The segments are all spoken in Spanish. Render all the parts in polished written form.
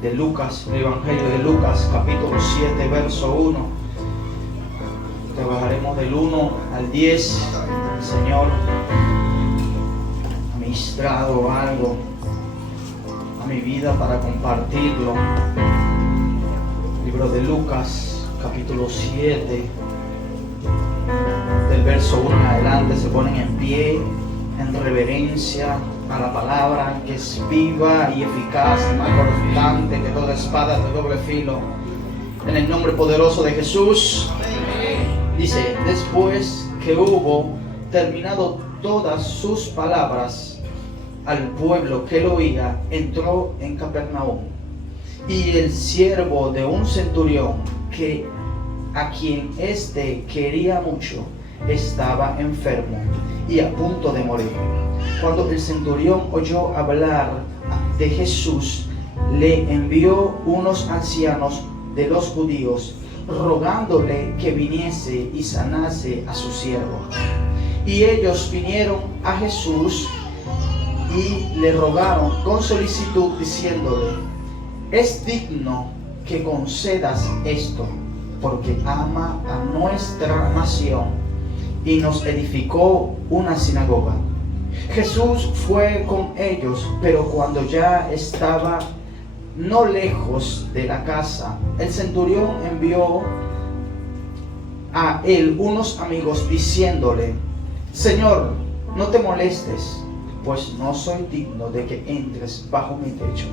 de Lucas, el Evangelio de Lucas, capítulo 7, verso 1. Trabajaremos del 1 al 10. El Señor ha ministrado algo a mi vida para compartirlo. Libro de Lucas, capítulo 7, del verso 1 en adelante. Se ponen en pie en reverencia a la palabra que es viva y eficaz y más cortante que toda espada de doble filo. En el nombre poderoso de Jesús. Dice: después que hubo terminado todas sus palabras al pueblo que lo oía, entró en Capernaum. Y el siervo de un centurión, que a quien éste quería mucho, estaba enfermo y a punto de morir. Cuando el centurión oyó hablar de Jesús, le envió unos ancianos de los judíos, rogándole que viniese y sanase a su siervo. Y ellos vinieron a Jesús y le rogaron con solicitud, diciéndole: es digno que concedas esto, porque ama a nuestra nación y nos edificó una sinagoga. Jesús fue con ellos, pero cuando ya estaba no lejos de la casa, el centurión envió a él unos amigos diciéndole: Señor, no te molestes, pues no soy digno de que entres bajo mi techo.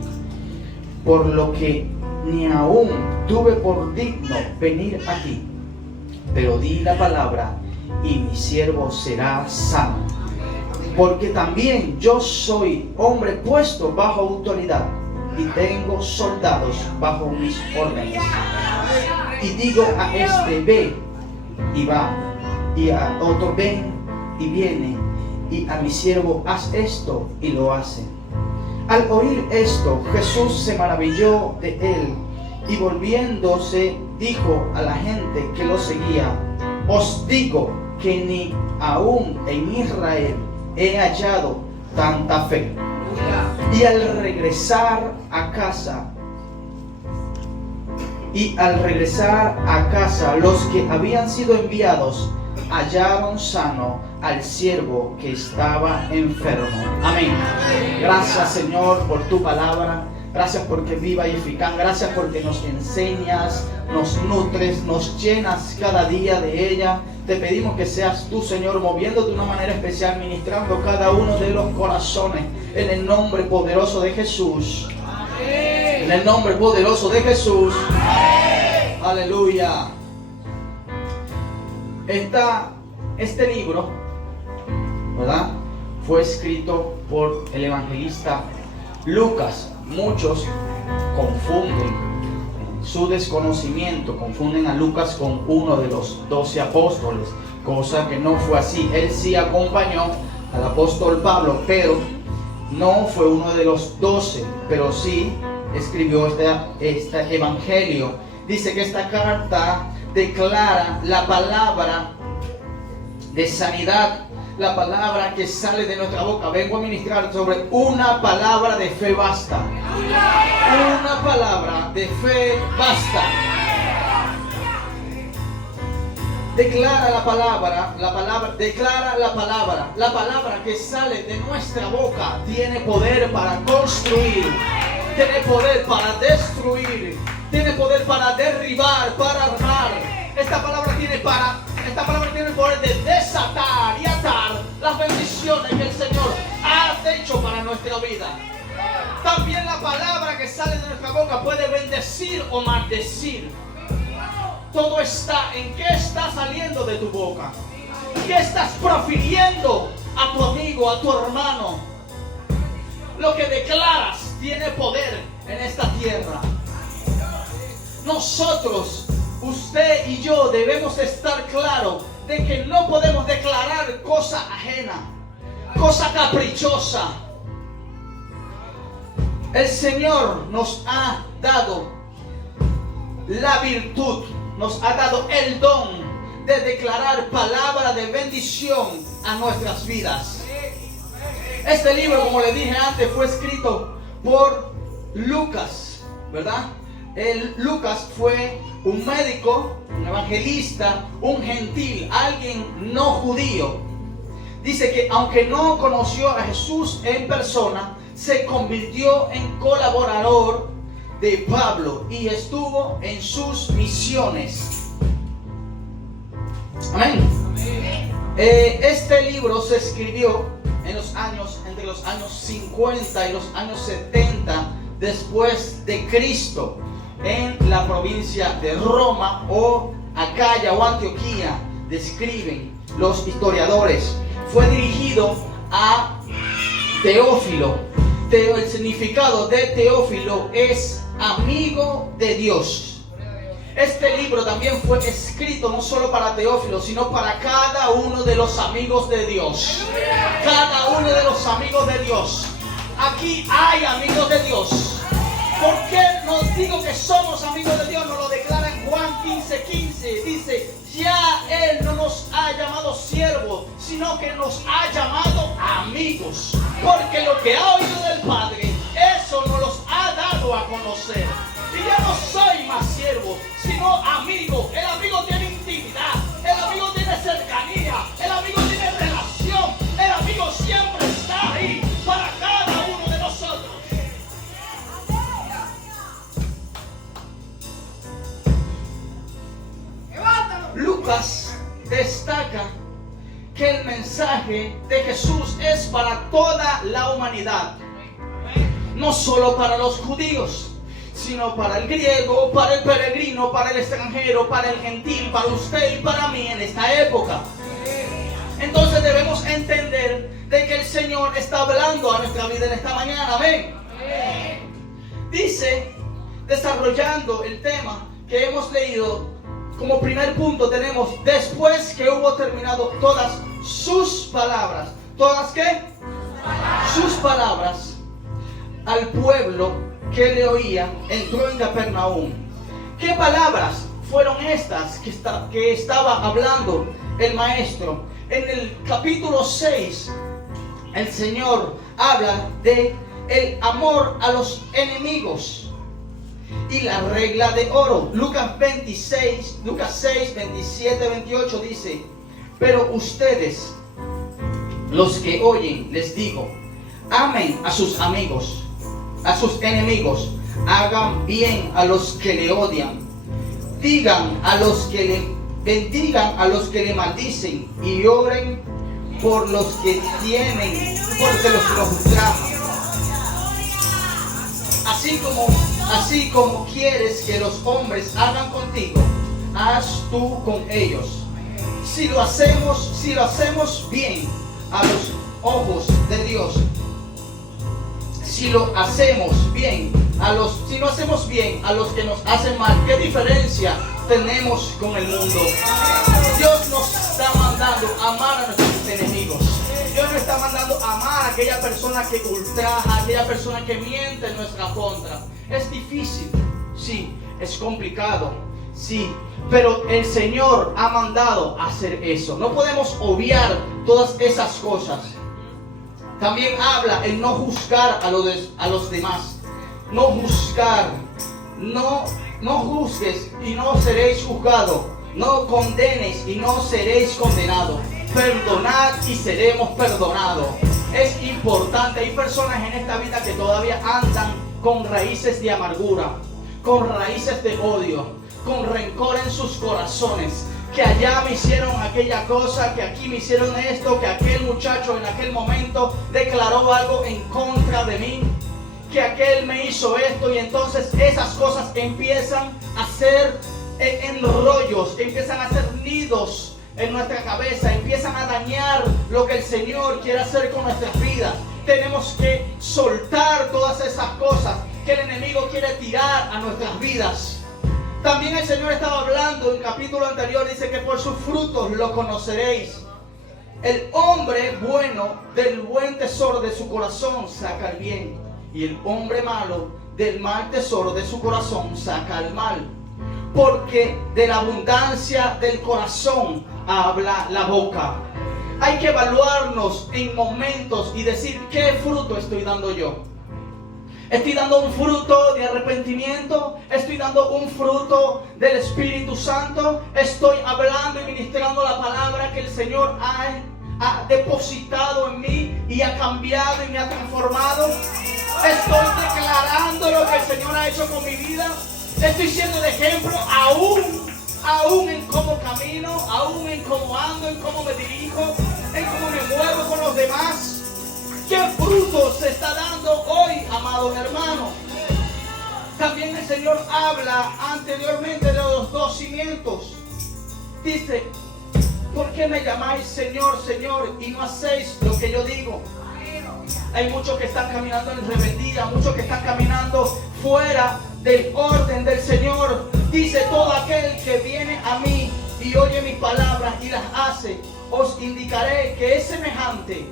Por lo que ni aún tuve por digno venir aquí, pero di la palabra y mi siervo será sano. Porque también yo soy hombre puesto bajo autoridad y tengo soldados bajo mis órdenes. Y digo a este: ve, y va, y a otro: ven, y viene, y a mi siervo: haz esto, y lo hace. Al oír esto, Jesús se maravilló de él, y volviéndose dijo a la gente que lo seguía: os digo que ni aún en Israel he hallado tanta fe. Y al regresar a casa, los que habían sido enviados hallaron sano al siervo que estaba enfermo. Amén. Gracias, Señor, por tu palabra. Gracias porque es viva y eficaz. Gracias porque nos enseñas, nos nutres, nos llenas cada día de ella. Te pedimos que seas tú, Señor, moviéndote de una manera especial, ministrando cada uno de los corazones, en el nombre poderoso de Jesús. Amén. En el nombre poderoso de Jesús. Amén. Aleluya. Este libro, ¿verdad?, fue escrito por el evangelista Lucas. Muchos confunden su desconocimiento, confunden a Lucas con uno de los 12 apóstoles, cosa que no fue así. Él sí acompañó al apóstol Pablo, pero no fue uno de los 12, pero sí escribió este evangelio. Dice que esta carta declara la palabra de sanidad, la palabra que sale de nuestra boca. Vengo a ministrar sobre una palabra de fe basta. Una palabra de fe basta. Declara la palabra, declara la palabra que sale de nuestra boca tiene poder para construir, tiene poder para destruir, tiene poder para derribar, para armar. Esta palabra tiene el poder de desatar y atar las bendiciones que el Señor ha hecho para nuestra vida. También la palabra que sale de nuestra boca puede bendecir o maldecir. Todo está en qué está saliendo de tu boca. ¿Qué estás profiriendo a tu amigo, a tu hermano? Lo que declaras tiene poder en esta tierra. Nosotros, usted y yo, debemos estar claros de que no podemos declarar cosa ajena, cosa caprichosa. El Señor nos ha dado la virtud, nos ha dado el don de declarar palabra de bendición a nuestras vidas. Este libro, como le dije antes, fue escrito por Lucas, ¿verdad? Lucas fue un médico, un evangelista, un gentil, alguien no judío. Dice que aunque no conoció a Jesús en persona, se convirtió en colaborador de Pablo y estuvo en sus misiones. Amén. Este libro se escribió entre los años 50 y los años 70 después de Cristo, en la provincia de Roma o Acaya o Antioquía, describen los historiadores. Fue dirigido a Teófilo. El significado de Teófilo es amigo de Dios. Este libro también fue escrito no solo para Teófilo, sino para cada uno de los amigos de Dios. Cada uno de los amigos de Dios. Aquí hay amigos de Dios. ¿Por qué nos digo que somos amigos de Dios? Nos lo declara en Juan 15:15. Dice, ya Él no nos ha llamado siervos, sino que nos ha llamado amigos. Porque lo que ha oído del Padre, eso nos los ha dado a conocer. Y ya no soy más siervo, sino amigo. El amigo tiene intimidad, el amigo tiene cercanía, el amigo tiene relación. El amigo siempre está ahí para cada uno de nosotros. Lucas destaca que el mensaje de Jesús es para toda la humanidad, no solo para los judíos, sino para el griego, para el peregrino, para el extranjero, para el gentil, para usted y para mí en esta época. Entonces debemos entender de que el Señor está hablando a nuestra vida en esta mañana. Amén. Dice, desarrollando el tema que hemos leído, como primer punto tenemos, después que hubo terminado todas sus palabras. ¿Todas qué? Sus palabras al pueblo que le oía, entró en Capernaum. ¿Qué palabras fueron estas que estaba hablando el maestro? En el capítulo 6, el Señor habla de el amor a los enemigos y la regla de oro. Lucas 6, 27, 28 dice, pero ustedes, los que oyen, les digo, amen a sus amigos, a sus enemigos, hagan bien a los que le odian, bendigan a los que le maldicen y oren por los que los ultrajan. Así como quieres que los hombres hagan contigo, haz tú con ellos. Si lo hacemos bien a los ojos de Dios, si no hacemos bien a los que nos hacen mal, ¿qué diferencia tenemos con el mundo? Dios nos está mandando a amar a nuestros enemigos. Dios nos está mandando a amar a aquella persona que ultraja, a aquella persona que miente en nuestra contra. Es difícil, sí, es complicado, sí, pero el Señor ha mandado a hacer eso. No podemos obviar todas esas cosas. También habla en no juzgar a los demás. No juzgar. No juzgues y no seréis juzgados. No condenes y no seréis condenados. Perdonad y seremos perdonados. Es importante. Hay personas en esta vida que todavía andan con raíces de amargura, con raíces de odio, con rencor en sus corazones. Que allá me hicieron aquella cosa, que aquí me hicieron esto, que aquel muchacho en aquel momento declaró algo en contra de mí, que aquel me hizo esto, y entonces esas cosas empiezan a ser enrollos, empiezan a ser nidos en nuestra cabeza, empiezan a dañar lo que el Señor quiere hacer con nuestras vidas. Tenemos que soltar todas esas cosas que el enemigo quiere tirar a nuestras vidas. También el Señor estaba hablando en el capítulo anterior, dice que por sus frutos lo conoceréis. El hombre bueno del buen tesoro de su corazón saca el bien, y el hombre malo del mal tesoro de su corazón saca el mal. Porque de la abundancia del corazón habla la boca. Hay que evaluarnos en momentos y decir, ¿qué fruto estoy dando yo? Estoy dando un fruto de arrepentimiento. Estoy dando un fruto del Espíritu Santo. Estoy hablando y ministrando la palabra que el Señor ha depositado en mí y ha cambiado y me ha transformado. Estoy declarando lo que el Señor ha hecho con mi vida. Estoy siendo de ejemplo aún en cómo camino, aún en cómo ando, en cómo me dirijo, en cómo me muevo con los demás. ¿Qué fruto se está dando hoy, amado hermano? También el Señor habla anteriormente de los dos cimientos. Dice: ¿por qué me llamáis Señor, Señor, y no hacéis lo que yo digo? Hay muchos que están caminando en rebeldía, muchos que están caminando fuera del orden del Señor. Dice: todo aquel que viene a mí y oye mis palabras y las hace, os indicaré que es semejante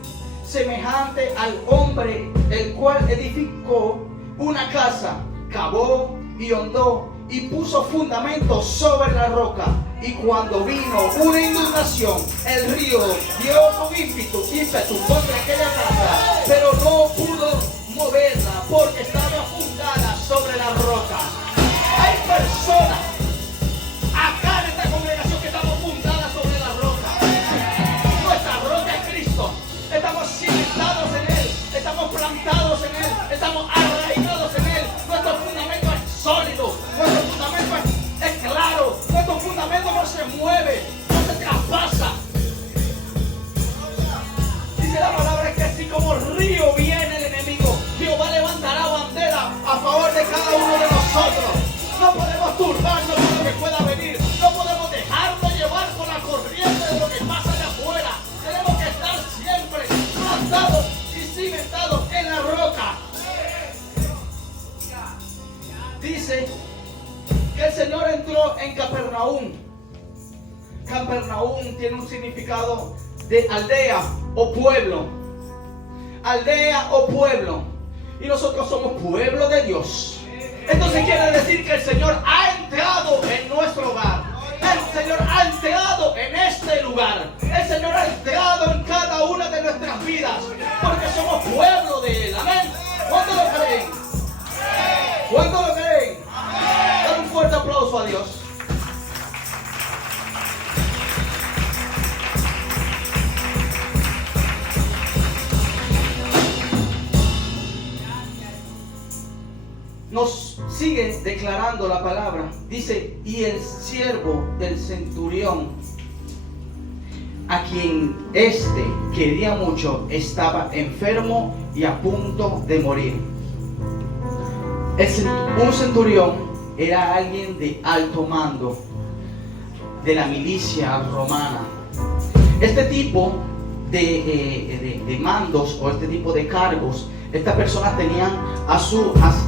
al hombre, el cual edificó una casa, cavó y hondó y puso fundamentos sobre la roca. Y cuando vino una inundación, el río dio con ímpetu contra aquella casa, pero no pudo moverla porque estaba fundada sobre la roca. Hay personas acá en esta congregación que estamos fundadas sobre la roca. Nuestra roca es Cristo. Estamos cimentados en Él, estamos plantados en Él, estamos arraigados en Él. Nuestro fundamento es sólido, nuestro fundamento es claro, nuestro fundamento no se mueve, no se traspasa. Dice la palabra que así como río viene el enemigo, Jehová levantará bandera a favor de cada uno de nosotros. No podemos turbarnos con lo que pueda venir, no podemos dejarnos llevar por la corriente de lo que pasa allá afuera. Tenemos que estar siempre plantados y cimentados en la roca. Dice que el Señor entró en Capernaum. Capernaum tiene un significado de aldea o pueblo. Aldea o pueblo. Y nosotros somos pueblo de Dios. Entonces quiere decir que el Señor ha entrado en nuestro hogar. El Señor ha entrado en este lugar. El Señor ha entrado en cada una de nuestras vidas. Porque somos pueblo de Él. Amén. ¿Cuánto lo creen? ¿Cuánto lo creen? Dale un fuerte aplauso a Dios. Nos sigue declarando la palabra. Dice: y el siervo del centurión, a quien quería mucho, estaba enfermo y a punto de morir. Un centurión era alguien de alto mando de la milicia romana. Este tipo de mandos o este tipo de cargos, estas personas tenían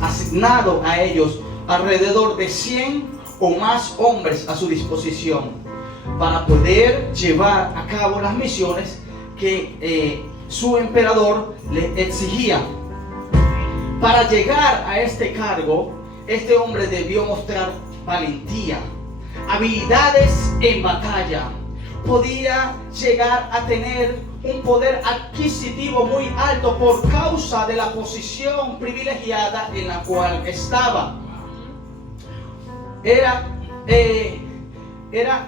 asignado a ellos alrededor de 100 o más hombres a su disposición para poder llevar a cabo las misiones que su emperador le exigía. Para llegar a este cargo, este hombre debió mostrar valentía, habilidades en batalla. Podía llegar a tener un poder adquisitivo muy alto por causa de la posición privilegiada en la cual estaba. Era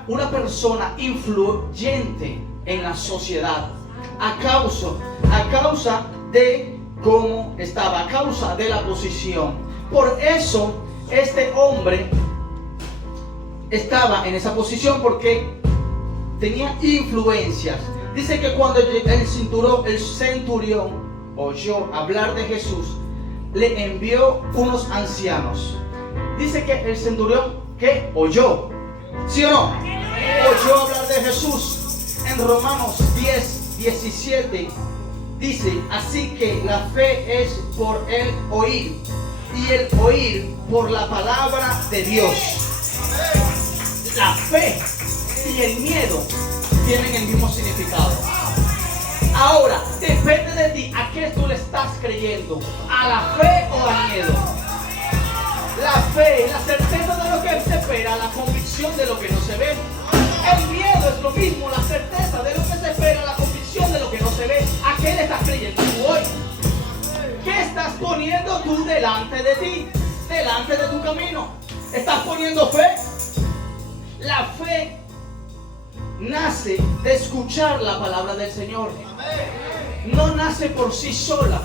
una persona influyente en la sociedad a causa de cómo estaba, a causa de la posición. Por eso este hombre estaba en esa posición, porque tenía influencias. Dice que cuando el centurión oyó hablar de Jesús, le envió unos ancianos. Dice que el centurión que oyó, ¿sí o no? Oyó hablar de Jesús. En Romanos 10:17 dice: así que la fe es por el oír, y el oír por la palabra de Dios. La fe y el miedo tienen el mismo significado. Ahora, depende de ti a qué tú le estás creyendo, a la fe o al miedo. La fe es la certeza de lo que se espera, la convicción de lo que no se ve. El miedo es lo mismo, la certeza de lo que se espera, la convicción de lo que no se ve. ¿A qué le estás creyendo tú hoy? ¿Qué estás poniendo tú delante de ti, delante de tu camino? ¿Estás poniendo fe? La fe nace de escuchar la palabra del Señor. No nace por sí sola.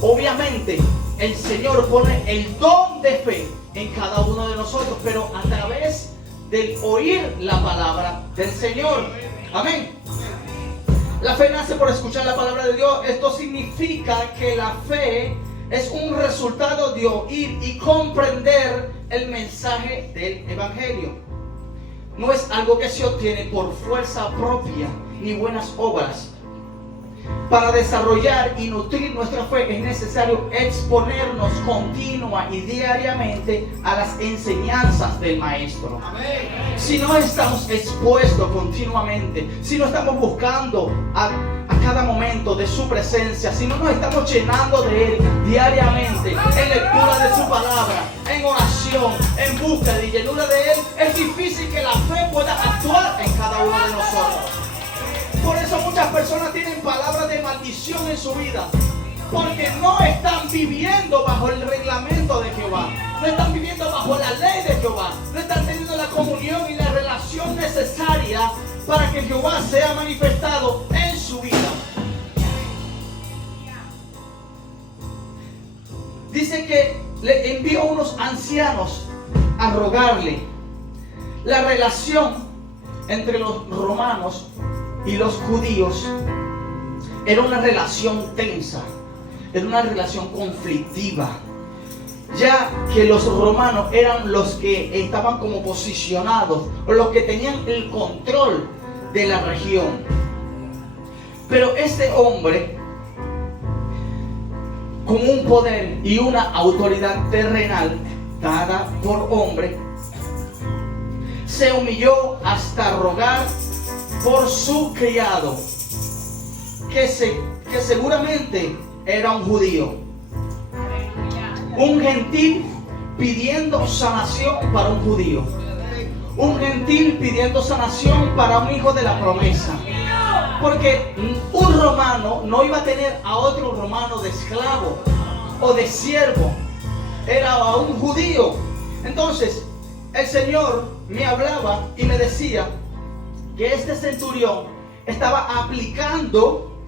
Obviamente, el Señor pone el don de fe en cada uno de nosotros, pero a través del oír la palabra del Señor. Amén. La fe nace por escuchar la palabra de Dios. Esto significa que la fe es un resultado de oír y comprender el mensaje del Evangelio. No es algo que se obtiene por fuerza propia ni buenas obras. Para desarrollar y nutrir nuestra fe es necesario exponernos continua y diariamente a las enseñanzas del Maestro. Si no estamos expuestos continuamente, si no estamos buscando a cada momento de su presencia, si no nos estamos llenando de Él diariamente, en lectura de su palabra, en oración, en búsqueda y llenura de Él, es difícil que la fe pueda actuar en cada uno de nosotros. Por eso muchas personas tienen palabras de maldición en su vida, porque no están viviendo bajo el reglamento de Jehová, no están viviendo bajo la ley de Jehová, no están teniendo la comunión y la relación necesaria para que Jehová sea manifestado en su vida. Dice que le envió unos ancianos a rogarle. La relación entre los romanos y los judíos era una relación tensa, era una relación conflictiva, ya que los romanos eran los que estaban como posicionados o los que tenían el control de la región. Pero este hombre, con un poder y una autoridad terrenal dada por hombre, se humilló hasta rogar por su criado, que seguramente era un judío, un gentil pidiendo sanación para un judío, un gentil pidiendo sanación para un hijo de la promesa, porque un romano no iba a tener a otro romano de esclavo o de siervo, era a un judío. Entonces el Señor me hablaba y me decía que este centurión estaba aplicando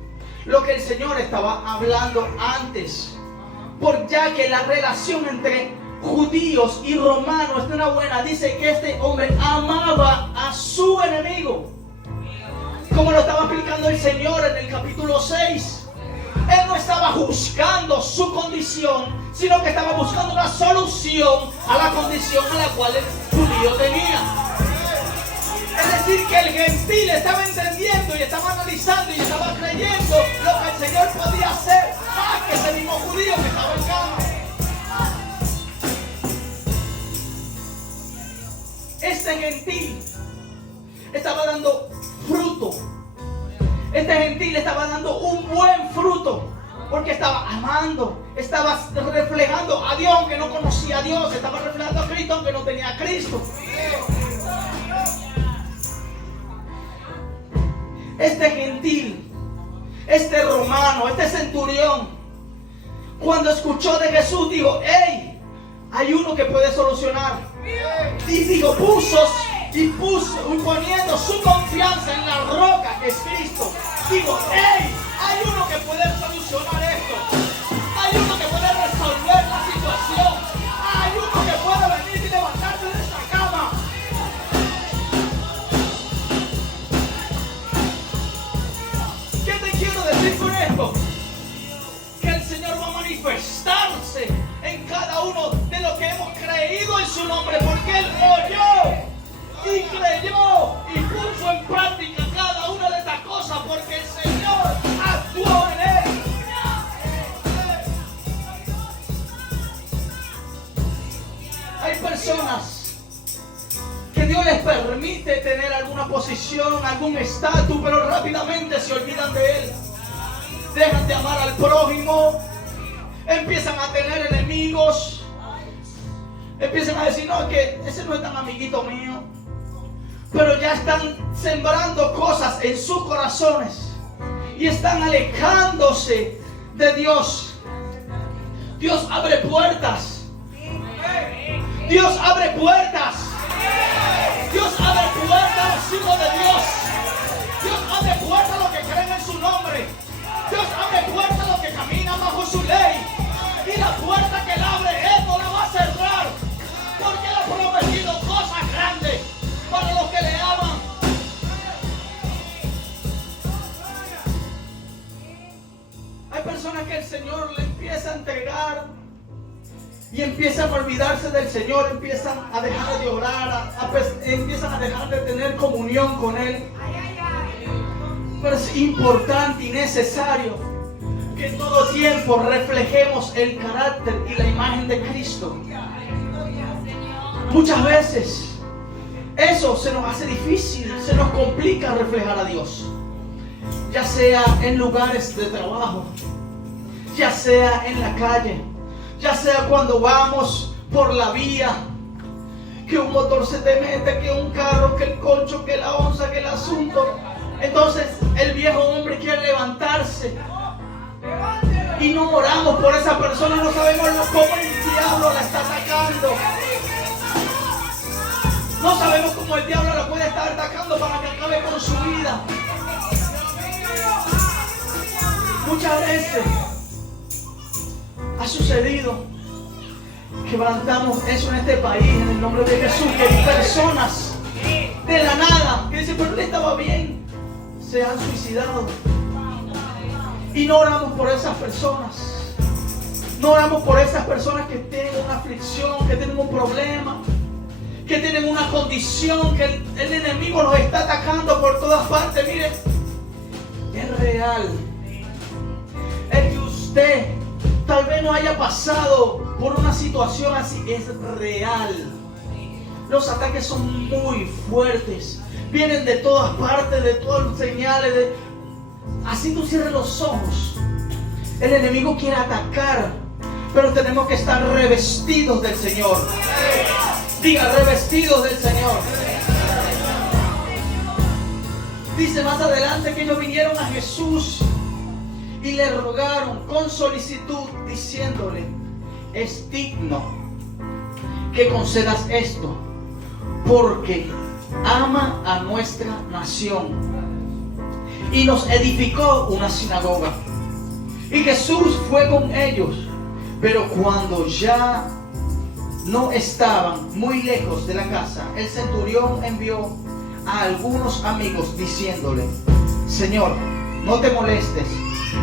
lo que el Señor estaba hablando antes, por ya que la relación entre judíos y romanos no era buena. Dice que este hombre amaba a su enemigo, como lo estaba aplicando el Señor en el capítulo 6. Él no estaba juzgando su condición, sino que estaba buscando una solución a la condición a la cual el judío tenía. Es decir, que el gentil estaba entendiendo y estaba analizando y estaba creyendo lo que el Señor podía hacer más que ese mismo judío que estaba en cama. Este gentil estaba dando fruto. Este gentil estaba dando un buen fruto, porque estaba amando, estaba reflejando a Dios aunque no conocía a Dios, estaba reflejando a Cristo aunque no tenía a Cristo. Este gentil, este romano, este centurión, cuando escuchó de Jesús, dijo: hey, hay uno que puede solucionar. Y dijo, puso poniendo su confianza en la roca que es Cristo. Digo, hey, hay uno que puede solucionar esto. Hay uno que puede resolver la situación. Hay uno que puede venir y levantarse de esta cama. ¿Qué te quiero decir con esto? Que el Señor va a manifestarse en cada uno de los que hemos creído en su nombre, porque Él oyó y creyó y puso en práctica cada una de estas cosas, porque el Señor actuó en él. Hay personas que Dios les permite tener alguna posición, algún estatus, pero rápidamente se olvidan de Él. Dejan de amar al prójimo, empiezan a tener enemigos, empiezan a decir, no, que ese no es tan amiguito mío. Pero ya están sembrando cosas en sus corazones y están alejándose de Dios. Dios abre puertas. Dios abre puertas. Dios abre puertas a los hijos de Dios. Dios abre puertas a los que creen en su nombre. Dios abre puertas a los que caminan bajo su ley. Y la puerta que Él abre, Él no la va a cerrar. Porque Él ha prometido cosas grandes para los que le aman. Hay personas que el Señor le empieza a entregar y empiezan a olvidarse del Señor, empiezan a dejar de orar, empiezan a dejar de tener comunión con Él. Pero es importante y necesario que en todo tiempo reflejemos el carácter y la imagen de Cristo. Muchas veces eso se nos hace difícil, se nos complica reflejar a Dios. Ya sea en lugares de trabajo, ya sea en la calle, ya sea cuando vamos por la vía, que un motor se te mete, que un carro, que el concho, que la onza, que el asunto. Entonces el viejo hombre quiere levantarse y no oramos por esa persona, no sabemos cómo el diablo la está atacando. No sabemos cómo el diablo la puede estar atacando para que acabe con su vida. Muchas veces ha sucedido, quebrantamos eso en este país, en el nombre de Jesús, que hay personas de la nada que dicen, pero él estaba bien, se han suicidado. Y no oramos por esas personas. No oramos por esas personas que tienen una aflicción, que tienen un problema, que tienen una condición, que el enemigo los está atacando por todas partes. Mire, es real. El que usted tal vez no haya pasado por una situación así, es real. Los ataques son muy fuertes, vienen de todas partes, de todas las señales. Así tú cierres los ojos, el enemigo quiere atacar, pero tenemos que estar revestidos del Señor. Diga, revestidos del Señor. Dice más adelante que ellos vinieron a Jesús y le rogaron con solicitud, diciéndole, es digno que concedas esto, porque ama a nuestra nación y nos edificó una sinagoga. Y Jesús fue con ellos, pero cuando ya no estaban muy lejos de la casa, el centurión envió a algunos amigos diciéndole, Señor, no te molestes,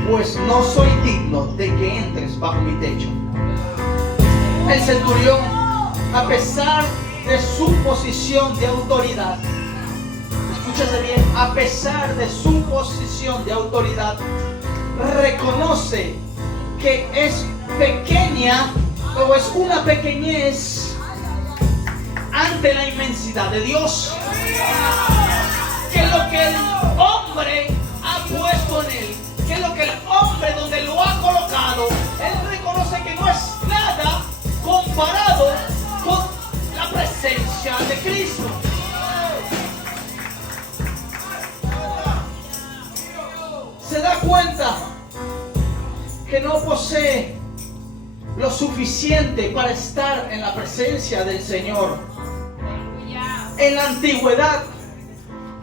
pues no soy digno de que entres bajo mi techo. El centurión, a pesar de su posición de autoridad, escúchese bien, a pesar de su posición de autoridad, reconoce que es pequeña o es una pequeñez ante la inmensidad de Dios. Que lo que el hombre ha puesto en él, que lo que el hombre donde lo ha colocado, él reconoce que no es nada comparado con la presencia de Cristo. Se da cuenta que no posee lo suficiente para estar en la presencia del Señor. En la antigüedad,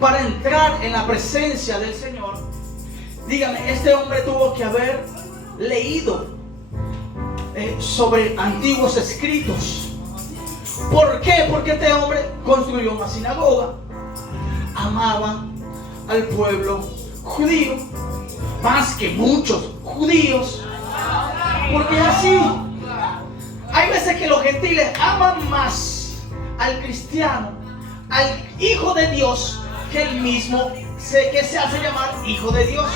para entrar en la presencia del Señor, dígame, este hombre tuvo que haber leído sobre antiguos escritos. ¿Por qué? Porque este hombre construyó una sinagoga, amaba al pueblo judío más que muchos judíos, porque así hay veces que los gentiles aman más al cristiano, al hijo de Dios, que el mismo que se hace llamar hijo de Dios.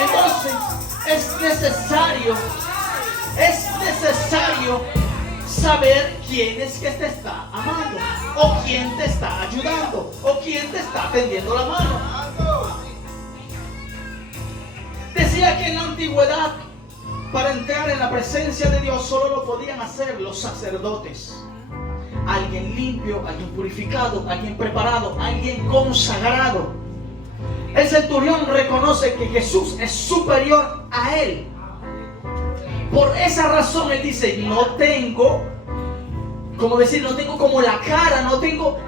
Entonces es necesario saber quién es que te está amando, o quién te está ayudando, o quién te está tendiendo la mano. Decía que en la antigüedad, para entrar en la presencia de Dios, solo lo podían hacer los sacerdotes. Alguien limpio, alguien purificado, alguien preparado, alguien consagrado. El centurión reconoce que Jesús es superior a él. Por esa razón Él dice, no tengo, como decir, no tengo como la cara, no tengo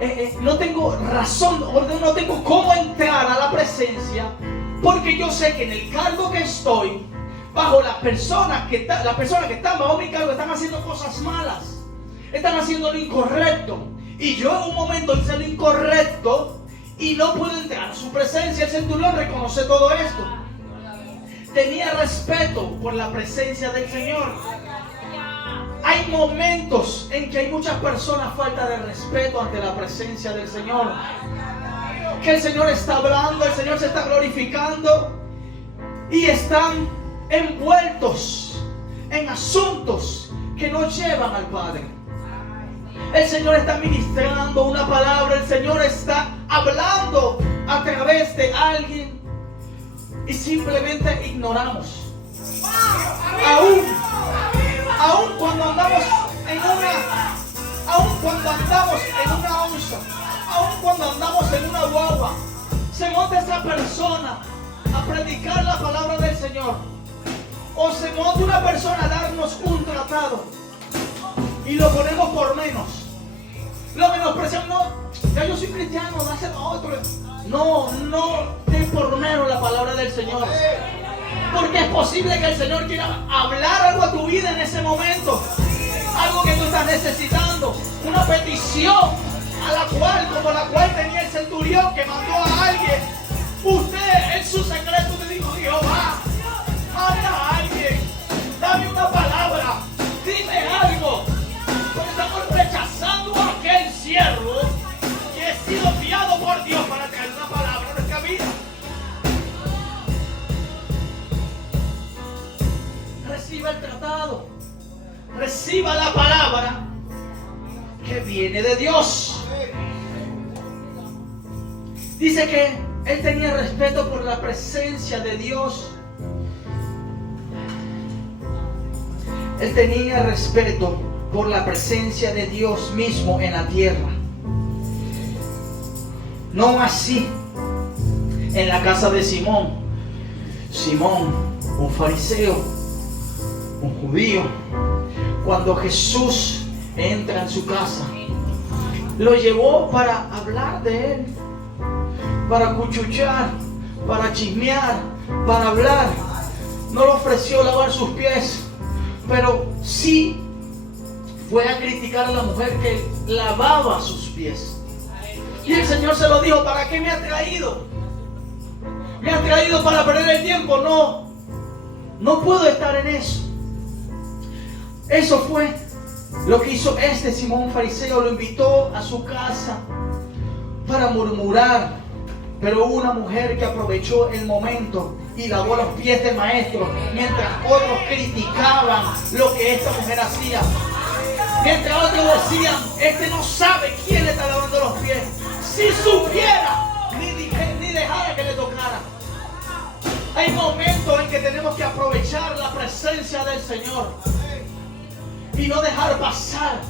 razón, no tengo cómo entrar a la presencia, porque yo sé que en el cargo que estoy, bajo las personas que están bajo mi cargo, están haciendo cosas malas, están haciendo lo incorrecto, y yo en un momento hice lo incorrecto y no puedo entrar a su presencia. El centurión reconoce todo esto. Tenía respeto por la presencia del Señor. Hay momentos en que hay muchas personas falta de respeto ante la presencia del Señor. Que el Señor está hablando, el Señor se está glorificando y están envueltos en asuntos que no llevan al Padre. El Señor está ministrando una palabra, el Señor está hablando a través de alguien y simplemente ignoramos. Aún cuando andamos en una onza, aún cuando andamos en una guagua, se monta esa persona a predicar la palabra del Señor, o se monta una persona a darnos un tratado y lo ponemos por menos, lo menospreciamos. No, ya yo soy cristiano, dáselo a otro. No de por menos la palabra del Señor, porque es posible que el Señor quiera hablar algo a tu vida en ese momento, algo que tú estás necesitando, una petición como la cual tenía el centurión que mandó a alguien. Usted en su secreto le dijo: Jehová, manda a alguien, dame una palabra, dime algo. Pero estamos rechazando a aquel siervo que ha sido enviado por Dios para traer una palabra a nuestra vida. Reciba el tratado, reciba la palabra que viene de Dios. Dice que él tenía respeto por la presencia de Dios. Él tenía respeto por la presencia de Dios mismo en la tierra. No así en la casa de Simón. Simón, un fariseo, un judío, cuando Jesús entra en su casa, lo llevó para hablar de él, para cuchuchar, para chismear, para hablar. No le ofreció lavar sus pies, pero sí fue a criticar a la mujer que lavaba sus pies. Y el Señor se lo dijo: ¿para qué me ha traído? ¿Me ha traído para perder el tiempo? No puedo estar en eso. Eso fue lo que hizo este Simón fariseo. Lo invitó a su casa para murmurar. Pero hubo una mujer que aprovechó el momento y lavó los pies del maestro, mientras otros criticaban lo que esta mujer hacía. Mientras otros decían: este no sabe quién le está lavando los pies. Si supiera, ni dejara que le tocara. Hay momentos en que tenemos que aprovechar la presencia del Señor y no dejar pasar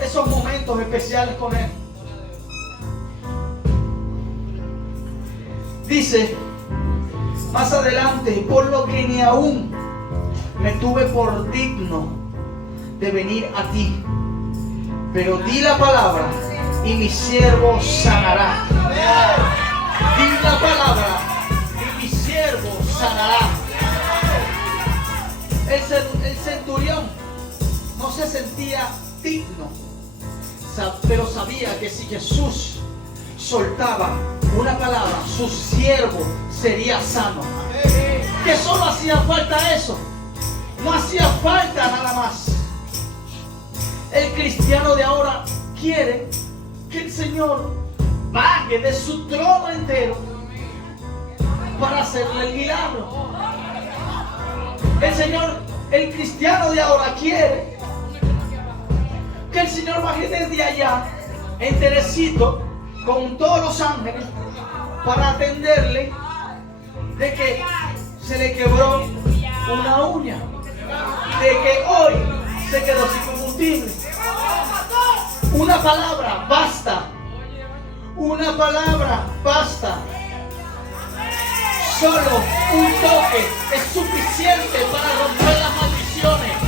esos momentos especiales con Él. Dice más adelante: por lo que ni aún me tuve por digno de venir a ti, pero di la palabra y mi siervo sanará. Di la palabra y mi siervo sanará. El centurión no se sentía digno, pero sabía que si Jesús soltaba una palabra, su siervo sería sano. Que solo hacía falta eso, no hacía falta nada más. El cristiano de ahora quiere que el Señor baje de su trono entero para hacerle el milagro. El cristiano de ahora quiere que el Señor baje desde allá enterecito con todos los ángeles para atenderle de que se le quebró una uña, de que hoy se quedó sin combustible. Una palabra basta. Una palabra basta. Solo un toque es suficiente para romper las maldiciones.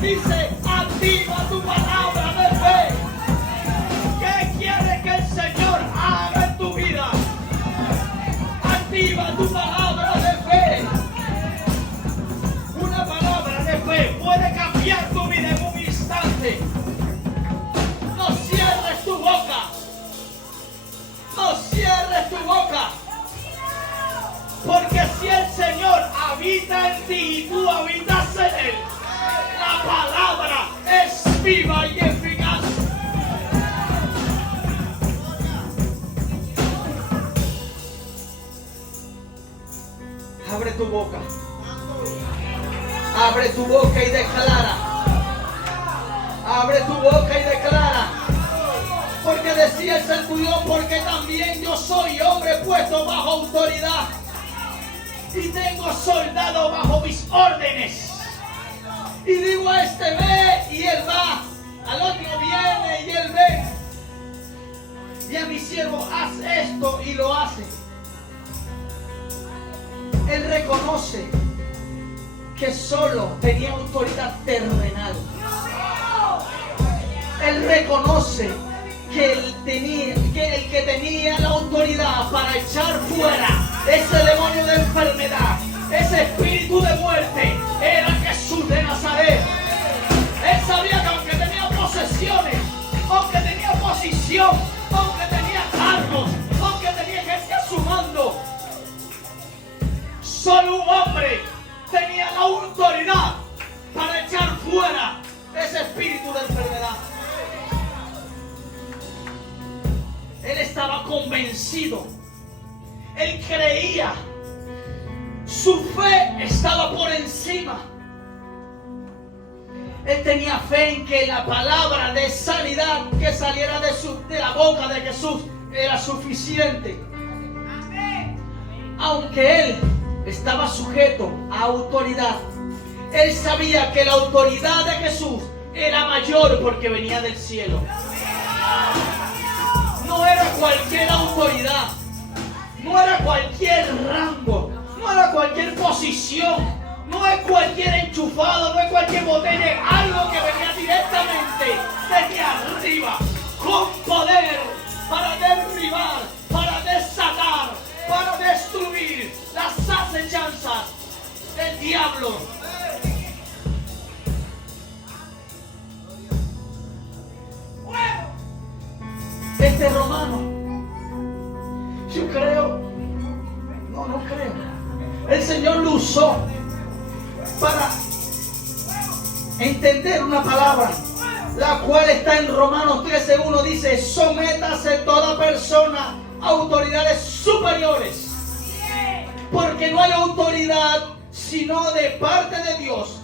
dice, activa tu palabra de fe. ¿Qué quiere que el Señor haga en tu vida? Activa tu palabra de fe. Una palabra de fe puede cambiar tu vida en un instante. No cierres tu boca. No cierres tu boca. Porque si el Señor habita en ti y tú habitas en Él, la palabra es viva y eficaz. Abre tu boca. Abre tu boca y declara. Abre tu boca y declara. Porque decía el centurión, porque también yo soy hombre puesto bajo autoridad. Y tengo soldado bajo mis órdenes. Y digo a este ve y él va. Al otro viene y él ve. Y a mi siervo haz esto y lo hace. Él reconoce que solo tenía autoridad terrenal. Él reconoce que el que tenía la autoridad para echar fuera ese demonio de enfermedad, ese espíritu de muerte, era Jesús de Nazaret. Él sabía que aunque tenía posesiones, aunque tenía posición, aunque tenía cargos, aunque tenía gente a su mando, solo un hombre tenía la autoridad para echar fuera ese espíritu de enfermedad. Él estaba convencido. Él creía. Su fe estaba por encima. Él tenía fe en que la palabra de sanidad que saliera de la boca de Jesús era suficiente. Aunque él estaba sujeto a autoridad, él sabía que la autoridad de Jesús era mayor porque venía del cielo. No era cualquier autoridad, no era cualquier rango, no era cualquier posición, no es cualquier enchufado, no es cualquier botella, es algo que venía directamente desde arriba, con poder para derribar, para desatar, para destruir las acechanzas del diablo. Este romano, yo creo, no creo, el Señor lo usó para entender una palabra, la cual está en Romanos 13:1, dice: sométase toda persona a autoridades superiores, porque no hay autoridad sino de parte de Dios,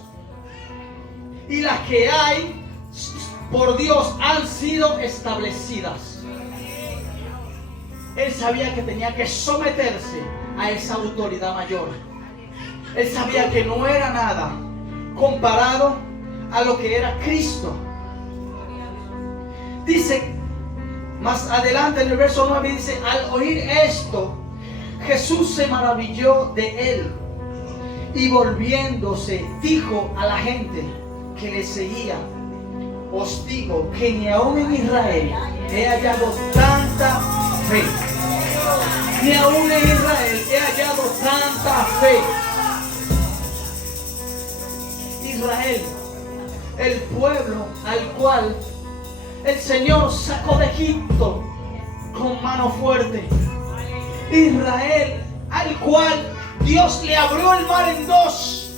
y las que hay por Dios han sido establecidas. Él sabía que tenía que someterse a esa autoridad mayor. Él sabía que no era nada comparado a lo que era Cristo. Dice más adelante en el verso 9, dice: al oír esto, Jesús se maravilló de él y volviéndose dijo a la gente que le seguía: os digo que ni aún en Israel he hallado tanta fe. Ni aún en Israel he hallado tanta fe. Israel, el pueblo al cual el Señor sacó de Egipto con mano fuerte. Israel, al cual Dios le abrió el mar en dos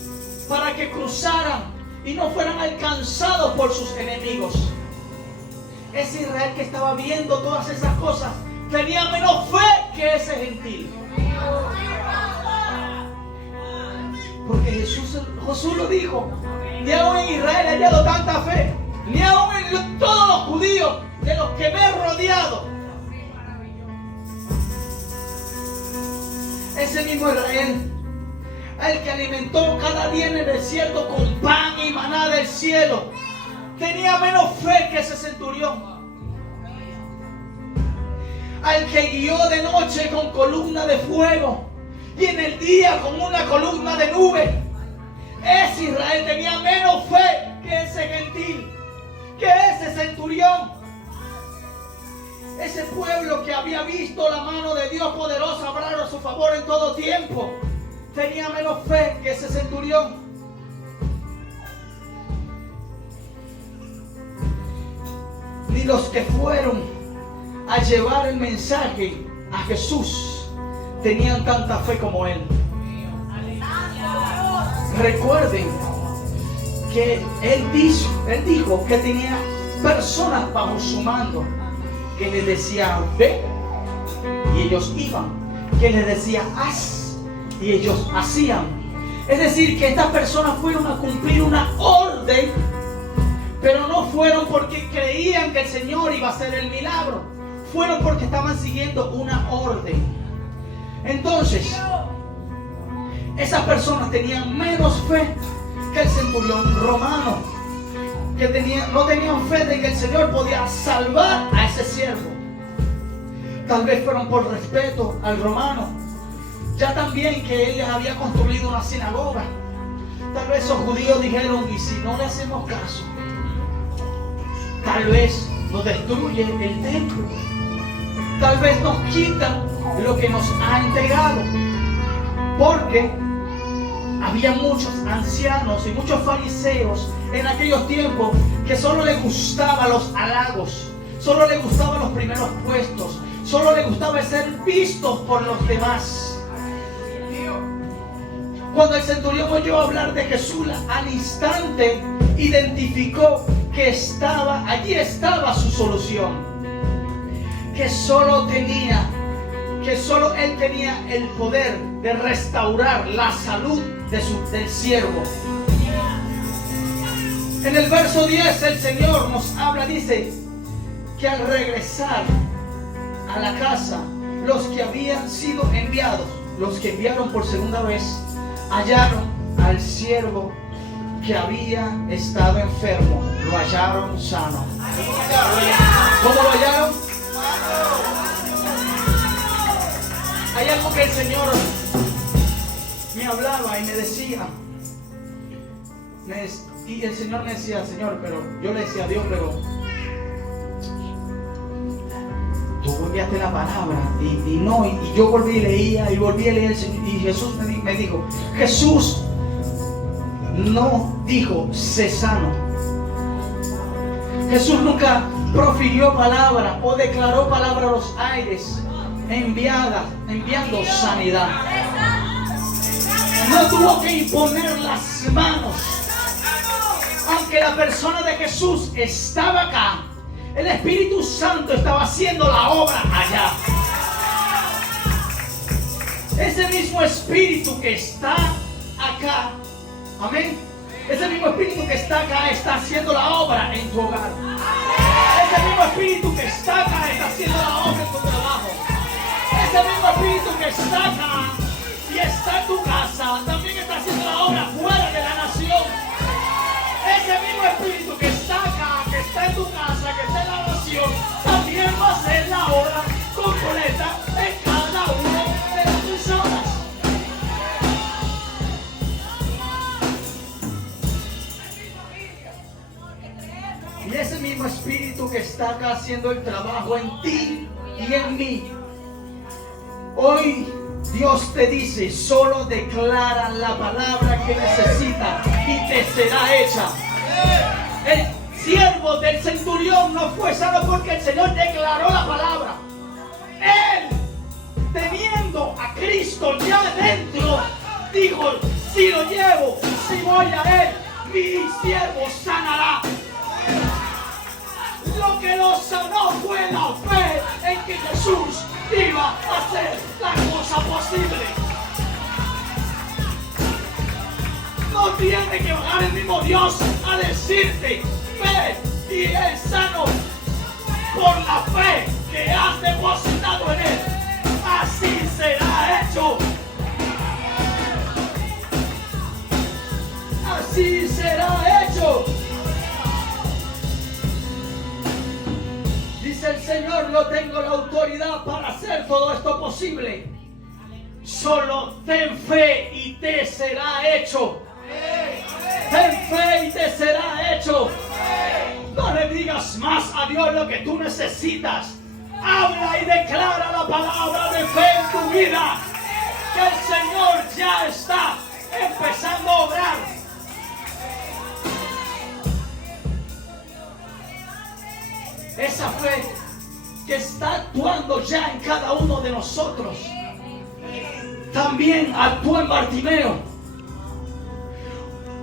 para que cruzaran y no fueran alcanzados por sus enemigos. Ese Israel que estaba viendo todas esas cosas tenía menos fe que ese gentil. Porque Jesús lo dijo: ni aún en Israel he hallado tanta fe, ni aún en todos los judíos de los que me he rodeado. Ese mismo Israel, el que alimentó cada día en el desierto con pan y maná del cielo, tenía menos fe que ese centurión. Al que guió de noche con columna de fuego y en el día con una columna de nube, ese Israel tenía menos fe que ese que había visto la mano de Dios poderosa obrar a su favor en todo tiempo, tenía menos fe que ese centurión. Ni los que fueron a llevar el mensaje a Jesús tenían tanta fe como él. Recuerden que él dijo que tenía personas bajo su mando, que le decía ve y ellos iban, que le decía haz y ellos hacían. Es decir, que estas personas fueron a cumplir una orden, pero no fueron porque creían que el Señor iba a hacer el milagro, fueron porque estaban siguiendo una orden. Entonces, esas personas tenían menos fe que el centurión romano, que no tenían fe de que el Señor podía salvar a ese siervo. Tal vez fueron por respeto al romano, ya también que él les había construido una sinagoga. Tal vez esos judíos dijeron, y si no le hacemos caso, tal vez nos destruye el templo, tal vez nos quitan lo que nos ha entregado, porque había muchos ancianos y muchos fariseos en aquellos tiempos que solo les gustaban los halagos, solo les gustaban los primeros puestos, solo les gustaba ser vistos por los demás. Cuando el centurión oyó hablar de Jesús, al instante identificó que allí estaba su solución, que solo él tenía el poder de restaurar la salud del siervo. En el verso 10 el Señor nos habla, dice que al regresar a la casa, los que habían sido enviados, los que enviaron por segunda vez, hallaron al siervo que había estado enfermo, lo hallaron sano. ¿Cómo lo hallaron? Hay algo que el Señor me hablaba y me decía, y el Señor me decía, Señor, pero yo le decía a Dios, pero tú enviaste la palabra y yo volví y leía y volví a leer, y Jesús me dijo, Jesús no dijo sé sano. Jesús nunca profirió palabra o declaró palabra a los aires enviando sanidad. No tuvo que imponer las manos. Aunque la persona de Jesús estaba acá, el Espíritu Santo estaba haciendo la obra allá. Ese mismo Espíritu que está acá, amén, ese mismo Espíritu que está acá está haciendo la obra en tu hogar. Ese mismo Espíritu que está acá está haciendo la obra en tu trabajo. Ese mismo Espíritu que está acá y está en tu casa también está haciendo la obra fuera de la nación. Ese mismo Espíritu que está acá, que está en tu casa, que está en la nación, también va a hacer la obra completa en cada una de las personas. Y ese mismo Espíritu que está acá haciendo el trabajo en ti y en mí, hoy Dios te dice, solo declara la palabra que necesitas y te será hecha. El siervo del centurión no fue sano porque el Señor declaró la palabra. Él, teniendo a Cristo ya dentro, dijo, si lo llevo, si voy a Él, mi siervo sanará. Lo que lo sanó fue la fe en que Jesús iba a hacer la cosa posible. No tiene que bajar el mismo Dios a decirte, ve y es sano por la fe que has depositado en Él. Así será hecho. Así será hecho. Dice el Señor, yo tengo la autoridad para hacer todo esto posible. Solo ten fe y te será hecho. Ten fe y te será hecho. No le digas más a Dios lo que tú necesitas. Habla y declara la palabra de fe en tu vida, que el Señor ya está empezando a obrar. Esa fe que está actuando ya en cada uno de nosotros, también actuó en Bartimeo.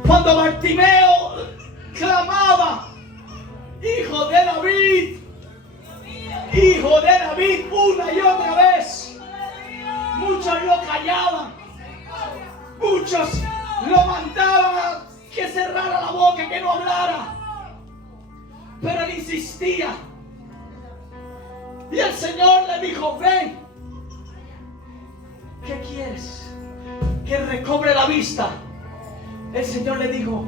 Cuando Bartimeo clamaba, hijo de David, hijo de David, una y otra vez, muchos lo callaban, muchos lo mandaban a que cerrara la boca, que no hablara, pero él insistía. Y el Señor le dijo, ven, ¿qué quieres? Que recobre la vista. El Señor le dijo,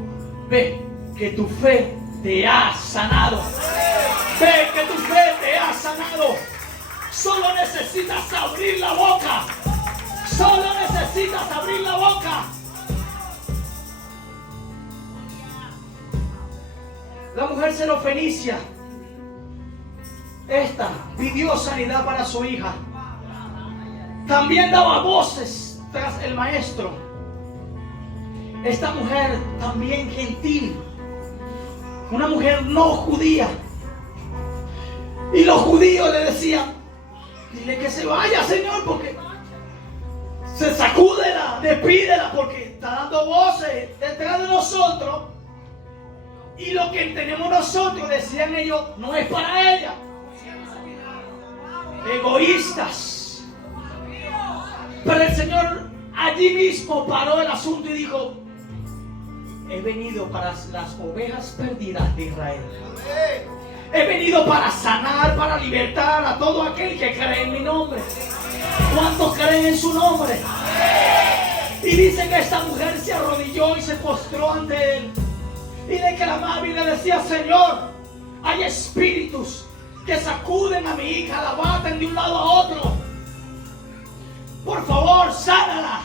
ve, que tu fe te ha sanado. Ve, que tu fe te ha sanado. Solo necesitas abrir la boca. Solo necesitas abrir la boca. La mujer serofenicia, esta pidió sanidad para su hija. También daba voces tras el maestro. Esta mujer también gentil, una mujer no judía. Y los judíos le decían, dile que se vaya, Señor, porque se sacúdela, despídela, porque está dando voces detrás de nosotros. Y lo que tenemos nosotros, decían ellos, no es para ella. Egoístas. Pero el Señor allí mismo paró el asunto y dijo, he venido para las ovejas perdidas de Israel. He venido para sanar, para libertar a todo aquel que cree en mi nombre. ¿Cuántos creen en su nombre? Y dice que esta mujer se arrodilló y se postró ante él. Y le clamaba y le decía, Señor, hay espíritus que sacuden a mi hija, la baten de un lado a otro. Por favor, sánala.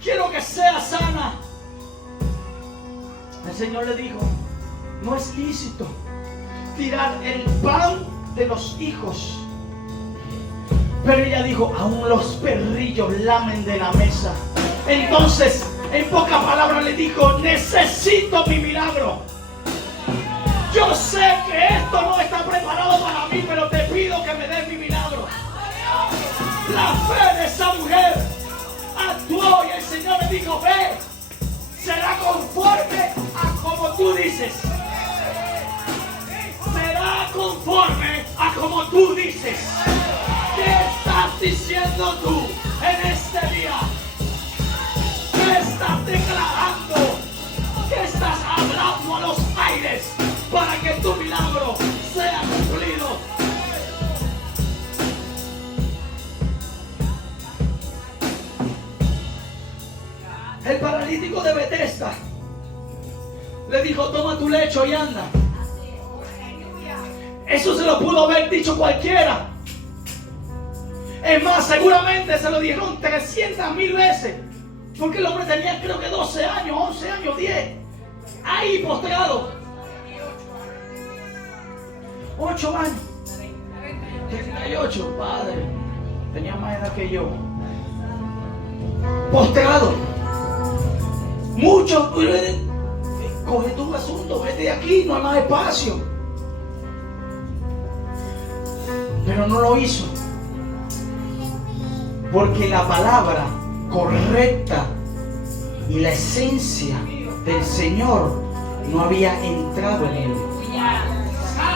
Quiero que sea sana. El Señor le dijo, no es lícito tirar el pan de los hijos. Pero ella dijo, aún los perrillos lamen de la mesa. Entonces, en pocas palabras le dijo, necesito mi milagro. Yo sé que esto no está preparado para mí, pero te pido que me des mi milagro. La fe de esa mujer actuó y el Señor le dijo, ve, será conforme a como tú dices. Será conforme a como tú dices. ¿Qué estás diciendo tú en este día? ¿Qué estás declarando? ¿Qué estás hablando a los aires para que tu milagro sea cumplido? El paralítico de Betesda le dijo, toma tu lecho y anda. Eso se lo pudo haber dicho cualquiera. Es más, seguramente se lo dijeron 300,000 veces. Porque el hombre tenía, creo que 12 años, 11 años, 10. Ahí postrado. 8 años. 38, padre. Tenía más edad que yo. Postrado. Muchos. Coge tu asunto, vete de aquí, no hay más espacio. Pero no lo hizo. Porque la palabra correcta y la esencia del Señor no había entrado en él.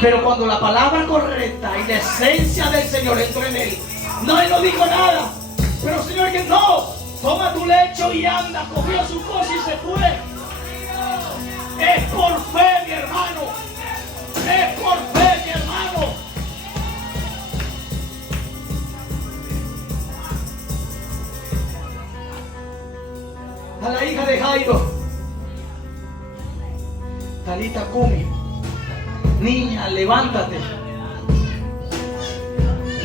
Pero cuando la palabra correcta y la esencia del Señor entró en él, no, él no dijo nada. Pero el Señor dijo, no, toma tu lecho y anda. Cogió su cosa y se fue. Es por fe, mi hermano. Es por fe, mi hermano. A la hija de Jairo, Talita Kumi, niña, levántate.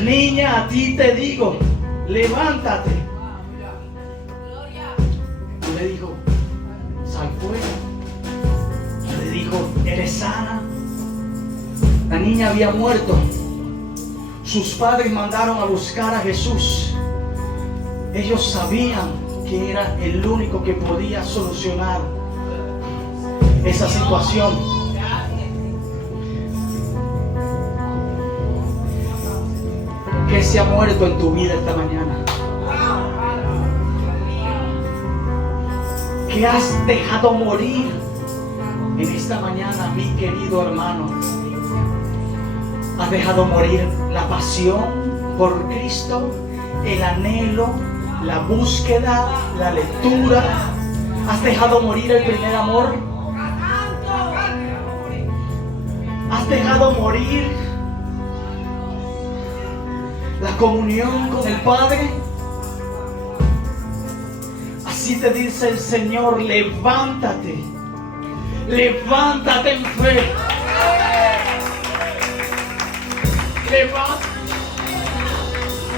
Niña, a ti te digo, levántate. Le dijo, sal fuera. Le dijo, eres sana. La niña había muerto. sus padres mandaron a buscar a Jesús, ellos sabían que era el único que podía solucionar esa situación. ¿Qué se ha muerto en tu vida esta mañana? ¿Qué has dejado morir en esta mañana, mi querido hermano? ¿Has dejado morir la pasión por Cristo, el anhelo, la búsqueda, la lectura? ¿Has dejado morir el primer amor? ¿Has dejado morir la comunión con el Padre? Así te dice el Señor: levántate, levántate en fe.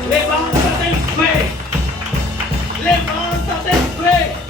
Levántate en fe. Levántate en fe.